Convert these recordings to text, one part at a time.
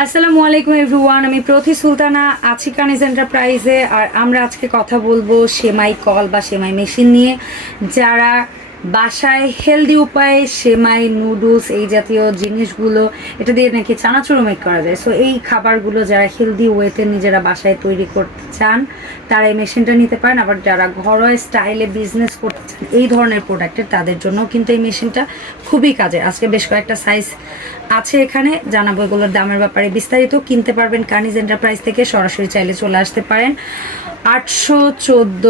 আসসালামু আলাইকুম এভরিওয়ান, আমি প্রতি সুলতানা, আছি কানিজ এন্টারপ্রাইজে, আর আমরা আজকে কথা বলব সেমাই কল বা সেমাই মেশিন নিয়ে। যারা বাসায় হেলদি উপায়ে সেমাই, নুডলস এই জাতীয় জিনিসগুলো, এটা দিয়ে নাকি চানাচুরো মেক করা যায়। সো এই খাবারগুলো যারা হেলদি ওয়েতে নিজেরা বাসায় তৈরি করতে চান, তারা এই মেশিনটা নিতে পারেন। আবার যারা ঘরোয়া স্টাইলে বিজনেস করতে চান, এই ধরনের প্রোডাক্টের তাদের জন্য কিন্তু এই মেশিনটা খুবই কাজে। আজকে বেশ কয়েকটা সাইজ আছে এখানে, জানাব এগুলোর দামের ব্যাপারে বিস্তারিত। কিনতে পারবেন কানিজ এন্টারপ্রাইজ থেকে সরাসরি চাইলে চলে আসতে পারেন। আটশো চোদ্দ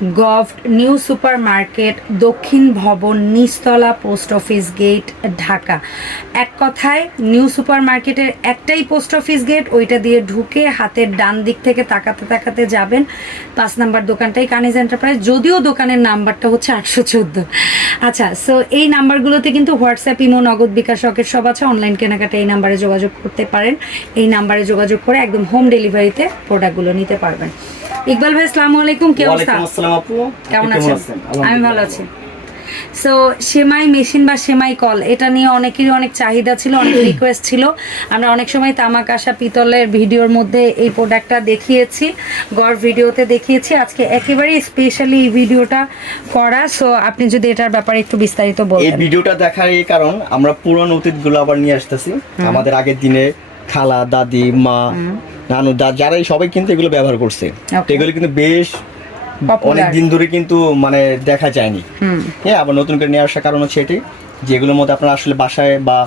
গভ নিউ সুপার মার্কেট দক্ষিণ ভবন নিচতলা পোস্ট অফিস গেট, ঢাকা। এক কথায়, নিউ সুপার মার্কেটের একটাই পোস্ট অফিস গেট, ওইটা দিয়ে ঢুকে হাতের ডান দিক থেকে তাকাতে তাকাতে যাবেন। পাঁচ নাম্বার দোকানটাই কানিজ এন্টারপ্রাইজ, যদিও দোকানের নাম্বারটা হচ্ছে আটশো চোদ্দ। আচ্ছা সো এই নাম্বারগুলোতে কিন্তু হোয়াটসঅ্যাপ, ইমো, নগদ বিকাশ, রকেট সব আছে। অনলাইন কেনাকাটা এই নাম্বারে যোগাযোগ করতে পারেন। এই নাম্বারে যোগাযোগ করে একদম হোম ডেলিভারিতে প্রোডাক্টগুলো নিতে পারবেন। ইকবাল ভাই আসসালামু আলাইকুম। কি অবস্থা? আসসালাম আপু। কেমন আছেন? আমি ভালো আছি। সো সেমাই মেশিন বা সেমাই কল এটা নিয়ে অনেকেরই অনেক চাহিদা ছিল অনেক রিকোয়েস্ট ছিল। আমরা অনেক সময় তামাক আসা পিতলের ভিডিওর মধ্যে এই প্রোডাক্টটা দেখিয়েছি গড় ভিডিওতে দেখিয়েছি। আজকে একেবারেই স্পেশালি এই ভিডিওটা করা। সো আপনি যদি এটার ব্যাপারে একটু বিস্তারিত বলেন। এই ভিডিওটা দেখার এই কারণ আমরা পুরান অতীতগুলো আবার নিয়ে আসতেছি। আমাদের আগের দিনে খালা দাদি মা নানু দা যারা এই সবাই কিন্তু এগুলো ব্যবহার করছে। এগুলো কিন্তু বেশ অনেক দিন ধরে কিন্তু মানে দেখা যায়নি। হ্যাঁ আবার নতুন করে নিয়ে আসার কারণ হচ্ছে এটি যেগুলোর মধ্যে আপনারা আসলে বাসায় বা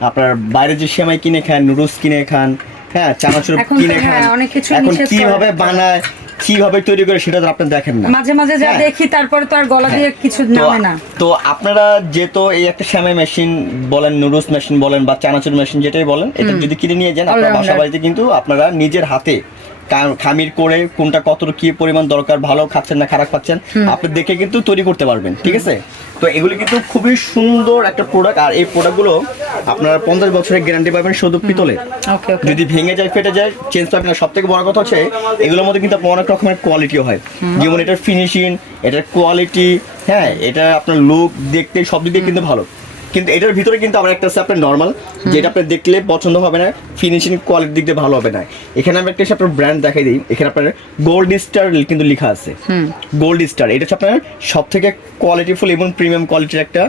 আপনার বাইরে যে সেমাই কিনে খান নুডলস কিনে খান হ্যাঁ চানাচুর কিনে খান হ্যাঁ, অনেক কিছু এখন কীভাবে বানায় কীভাবে তৈরি করে সেটা তো আপনি দেখেন না। মাঝে মাঝে যা হ্যাঁ। দেখি তারপরে তো আর গলা দিয়ে কিছু তো- নামে না। তো আপনারা যেহেতু এই একটা শ্যামাই মেশিন বলেন নুডলস মেশিন বলেন বা চানাচুর মেশিন যেটাই বলেন এটা যদি কিনে নিয়ে যান আপনার. বাসা বাড়িতে কিন্তু আপনারা নিজের হাতে খামির করে কোনটা কত কি পরিমাণ দরকার ভালো খাচ্ছেন না খারাপ খাচ্ছেন আপনি দেখে কিন্তু তৈরি করতে পারবেন ঠিক আছে? তো এগুলি কিন্তু খুবই সুন্দর একটা প্রোডাক্ট আর এই প্রোডাক্টগুলো আপনারা পঞ্চাশ বছরের গ্যারান্টি পাবেন শুধু ওকে যদি ভেঙে যায় ফেটে যায় চেঞ্জ পাবেন সব থেকে বড় কথা হচ্ছে এগুলোর মধ্যে কিন্তু অনেক রকমের কোয়ালিটিও হয়। যেমন এটার ফিনিশিং এটার কোয়ালিটি হ্যাঁ এটা আপনার লুক দেখতে সব দিক দিয়ে কিন্তু ভালো। কিন্তু এটার ভিতরে কিন্তু আমার একটা আছে আপনার নর্মাল যেটা আপনি দেখলে পছন্দ হবে না ফিনিশিং কোয়ালিটির দিক দিয়ে ভালো হবে না। এখানে আমি একটা আপনার ব্র্যান্ড দেখাই দিই। এখানে আপনার গোল্ড স্টার কিন্তু লেখা আছে। গোল্ড স্টার এটা হচ্ছে আপনার সব থেকে কোয়ালিটিফুল এবং প্রিমিয়াম কোয়ালিটির একটা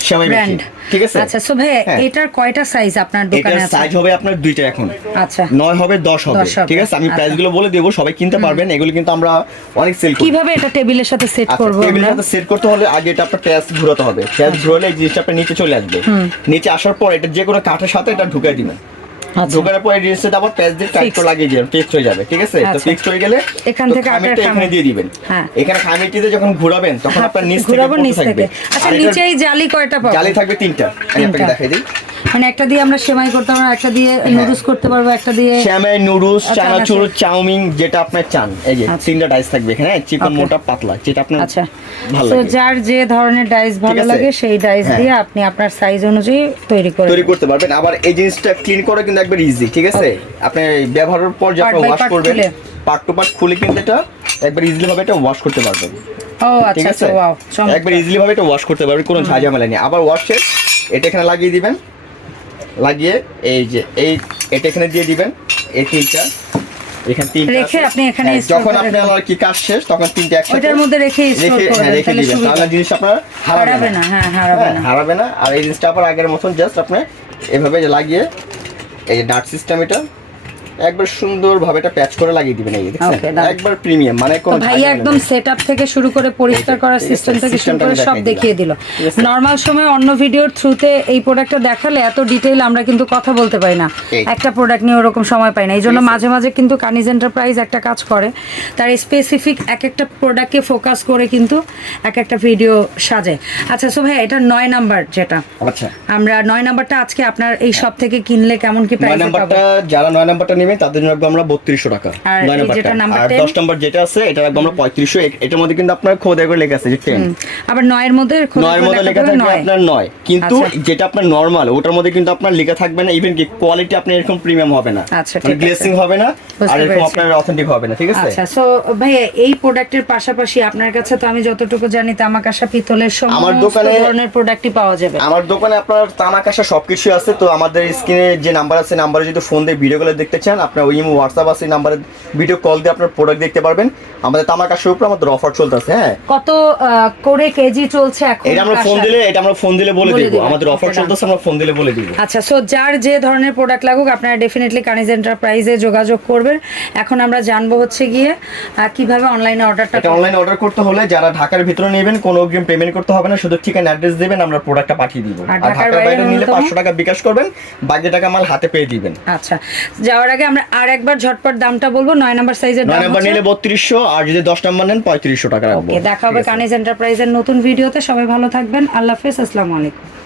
মেশিন ব্র্যান্ড ঠিক আছে? আচ্ছা সো ভাই হ্যাঁ। এটার কয়টা সাইজ আপনার দোকানে আছে? সাইজ হবে আপনার দুইটা এখন। আচ্ছা। নয় হবে দশ হবে। 10 হবে, ঠিক আছে? আমি আচ্ছা। প্রাইসগুলো বলে দেবো সবাই কিনতে পারবেন। এগুলো কিন্তু আমরা অনেক সেল করি। কীভাবে এটা টেবিলের সাথে সেট আচ্ছা করব টেবিলের সাথে সেট করতে হলে আগে এটা আপনার প্যাচ ঘোরাতে হবে। প্যাচ ঘোরালে এই জিনিসটা আপনার নিচে চলে আসবে। নিচে আসার পর এটা যে কোনো কাঠের সাথে এটা ঢুকিয়ে দিবেন। আচ্ছা। ঢোকানোর পর জিনিসটা আবার প্যাচ দিয়ে টাইট করে লাগিয়ে দিবেন ফিক্সড হয়ে যাবে ঠিক আছে? তো আচ্ছা। ফিক্সড হয়ে গেলে এখান থেকে আপনি এখানে দিয়ে দিবেন। হ্যাঁ। এখানে খামিটিতে যখন ঘুরাবেন তখন আপনার নিচ থেকে ঘুরাবো নিচ থেকে। আচ্ছা নিচে এই জালি কয়টা পাবো? জালি থাকবে তিনটা। আমি আপনাকে দেখাই দিই। মানে একটা দিয়ে আমরা সেমাই করতে পারব একটা দিয়ে হ্যাঁ। নুডলস করতে পারব একটা দিয়ে শ্যামাই নুডলস আচ্ছা, চানাচুর আচ্ছা। চাউমিন যেটা আপনার চান। এই যে আচ্ছা। তিনটা ডাইস থাকবে এখানে চিকন মোটা পাতলা যেটা আপনার আচ্ছা। ভালো তো যার যে ধরনের ডাইস ভালো লাগে সেই ডাইস হ্যাঁ। দিয়ে আপনি আপনার সাইজ অনুযায়ী তৈরি করে তৈরি করতে পারবেন। আবার এই জিনিসটা ক্লিন করা কিন্তু একবার ইজি ঠিক আছে? আপনি ব্যবহারের পর যখন ওয়াশ করবেন। পার্ট টু পার্ট খুলে কিন্তু এটা একবার ইজিলি ভাবে এটা ওয়াশ করতে পারবেন। ও আচ্ছা ওয়াও একবার ইজিলি ভাবে এটা ওয়াশ করতে পারবেন কোনো ঝাঁঝামেলা নেই। আবার ওয়াশ শেষ এটা এখানে লাগিয়ে দিবেন। লাগিয়ে এই যে এই এটা এখানে দিয়ে দিবেন এই তিনটা। এখানে তিনটা রেখে আপনি এখানে হ্যাঁ, যখন আপনার আর কি কাজ শেষ তখন তিনটা একসাথে ওইটার মধ্যে রেখে রেখে হ্যাঁ, রেখে দিবেন। তাহলে জিনিস আপনার হারাবে না। হ্যাঁ হারাবে না। হারাবে না। আর এই জিনিসটা আবার আগের মতন জাস্ট আপনি এভাবে লাগিয়ে এই যে ডাট সিস্টেম এটা একবার সুন্দর ভাবে এটা প্যাচ করে লাগিয়ে দিবেন এই দেখছেন? একবার প্রিমিয়াম মানে কোনো ঝামেলা একদম নেই। সেট থেকে শুরু করে পরিষ্কার করার সিস্টেম থেকে শুরু করে সব দেখিয়ে দিল? নর্মাল সময় অন্য ভিডিওর থ্রুতে এই প্রোডাক্টটা দেখালে এত ডিটেইল আমরা কিন্তু কথা বলতে পারি না। একটা প্রোডাক্ট নিয়ে ওরকম সময় পাই না। এই জন্য মাঝে মাঝে কিন্তু কানিজ এন্টারপ্রাইজ একটা কাজ করে। তার স্পেসিফিক এক একটা প্রোডাক্টকে ফোকাস করে কিন্তু এক একটা ভিডিও সাজে। আচ্ছা সো ভাই এটা নয় নাম্বার যেটা। আচ্ছা। আমরা নয় নাম্বারটা আজকে আপনার এই সব থেকে কিনলে কেমন কি প্রাইস পাবো? নাম্বারটা যারা নয় নাম্বারটা নেবেন নেবে তাদের জন্য রাখব আমরা বত্রিশশো টাকা আর নয় নাম্বারটা আর দশ নম্বর যেটা আছে এটা রাখব আমরা পঁয়ত্রিশশো এটার মধ্যে কিন্তু আপনার খোদাই করে লেখা আছে যে টেন। আবার নয়ের মধ্যে নয়ের মধ্যে লেখা থাকবে আপনার নয়। কিন্তু আচ্ছা। যেটা আপনার নর্মাল ওটার মধ্যে কিন্তু আপনার লেখা থাকবে না ইভেন কি কোয়ালিটি আপনি এরকম প্রিমিয়াম হবে না। আচ্ছা, মানে গ্লেসিং হবে না আর এরকম আপনার অথেন্টিক হবে না ঠিক আছে? আচ্ছা সো ভাইয়া এই প্রোডাক্টের পাশাপাশি আপনার কাছে তো আমি যতটুকু জানি তামাকাশা পিতলের আমার সমস্ত দোকানে- ধরনের প্রোডাক্টই পাওয়া যাবে। আমার দোকানে আপনার তামাক আসা সবকিছু আছে তো আমাদের স্ক্রিনে যে নাম্বার আছে নাম্বারে যদি ফোন দিয়ে ভিডিও ভিডিওগুলো দেখতে চান আপনার ওই ইমো হোয়াটসঅ্যাপ আছে নাম্বারে ভিডিও কল দিয়ে আপনার প্রোডাক্ট দেখতে পারবেন। আমাদের তামাক আসার উপর আমাদের অফার চলতেছে হ্যাঁ। কত করে কেজি চলছে এখন? এটা আমরা ফোন দিলে এটা আমরা ফোন দিলে বলে দিব। আমাদের অফার আচ্ছা। চলতেছে আমরা ফোন দিলে বলে দিব। আচ্ছা সো যার যে ধরনের প্রোডাক্ট লাগুক আপনারা ডেফিনেটলি কানিজ এন্টারপ্রাইজে যোগাযোগ করবেন। এখন আমরা জানব হচ্ছে গিয়ে কীভাবে অনলাইনে অর্ডারটা এটা অনলাইনে অর্ডার করতে হলে যারা ঢাকার ভিতরে নেবেন কোনো অগ্রিম পেমেন্ট করতে হবে না শুধু ঠিকানা অ্যাড্রেস দেবেন আমরা প্রোডাক্টটা পাঠিয়ে দিব। আর ঢাকার বাইরে নিলে ন্যূনতম? পাঁচশো টাকা বিকাশ করবেন বাকি টাকা মাল হাতে পেয়ে দিবেন। আচ্ছা যাওয়ার আগে আমরা আর একবার ঝটপট দামটা বলব নয় নাম্বার সাইজের নয় দাম নাম্বার নিলে বত্রিশশো আর যদি দশ নাম্বার নেন পঁয়ত্রিশশো টাকা রাখব। ওকে দেখা হবে? কানিজ এন্টারপ্রাইজের নতুন ভিডিওতে সবাই ভালো থাকবেন। আল্লাহ হাফেজ। আসসালামু আলাইকুম।